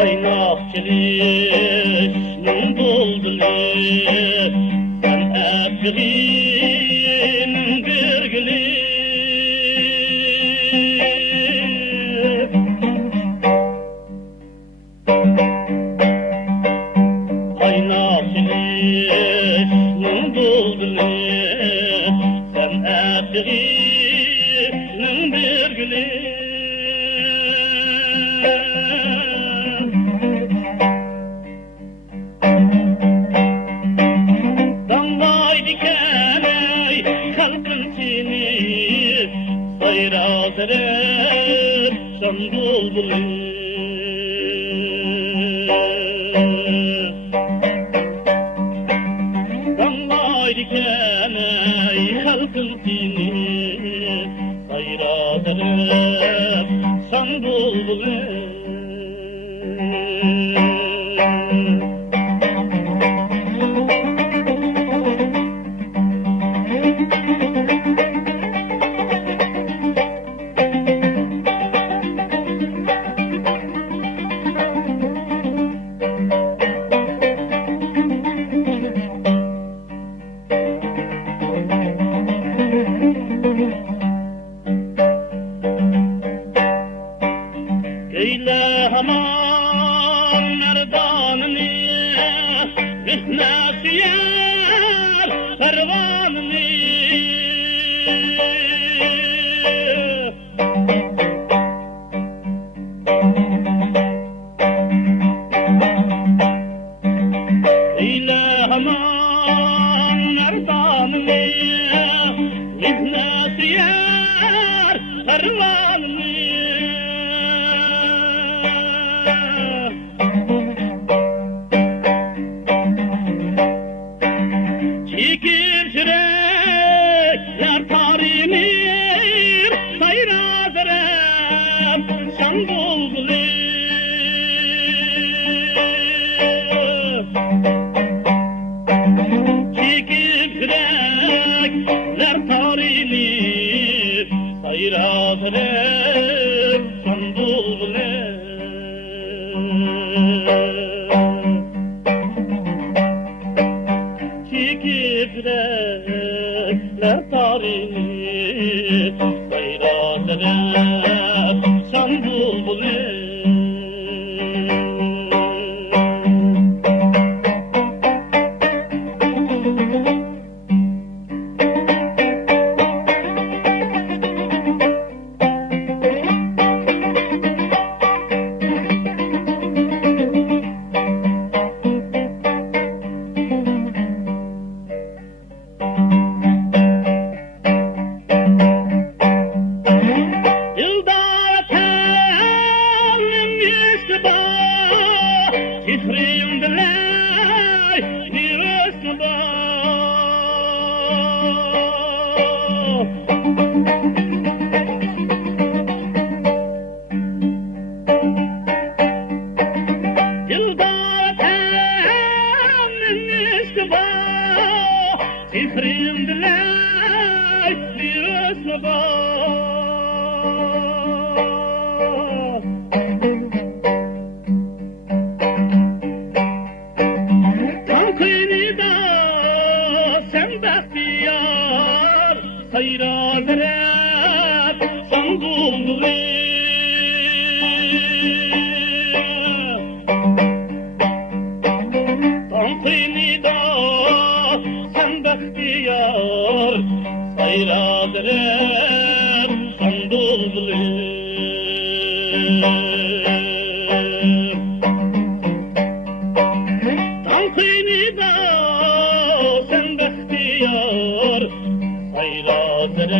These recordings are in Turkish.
Aynakçılışın buldulu sen ettiğin bir gülü. Aynakçılışın buldulu sen ettiğin bir gülü. Sayradır can bulbulu damlar diken ey halkın seni sayradır can bulbulu. Eyle aman merdanını, mihnasiyar pervanını. Eyle aman merdanını, mihnasiyar pervanını. Çekir sürekler tarinir sayradarım şan bulbulu. Çekir sürekler tarinir sayradarım şan bulbulu. Çekirdeler tarini sayradır şan bulbulu. Titrim dilay nirasna ba. Dildar tanıştı ba. Titrim dilay nirasna ba. Sen bahtiyar sayradır san bulbulu. Tantinida sen bahtiyar sayradır san bulbulu. Tantinida sen bahtiyar sayradır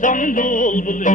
san bulbulu.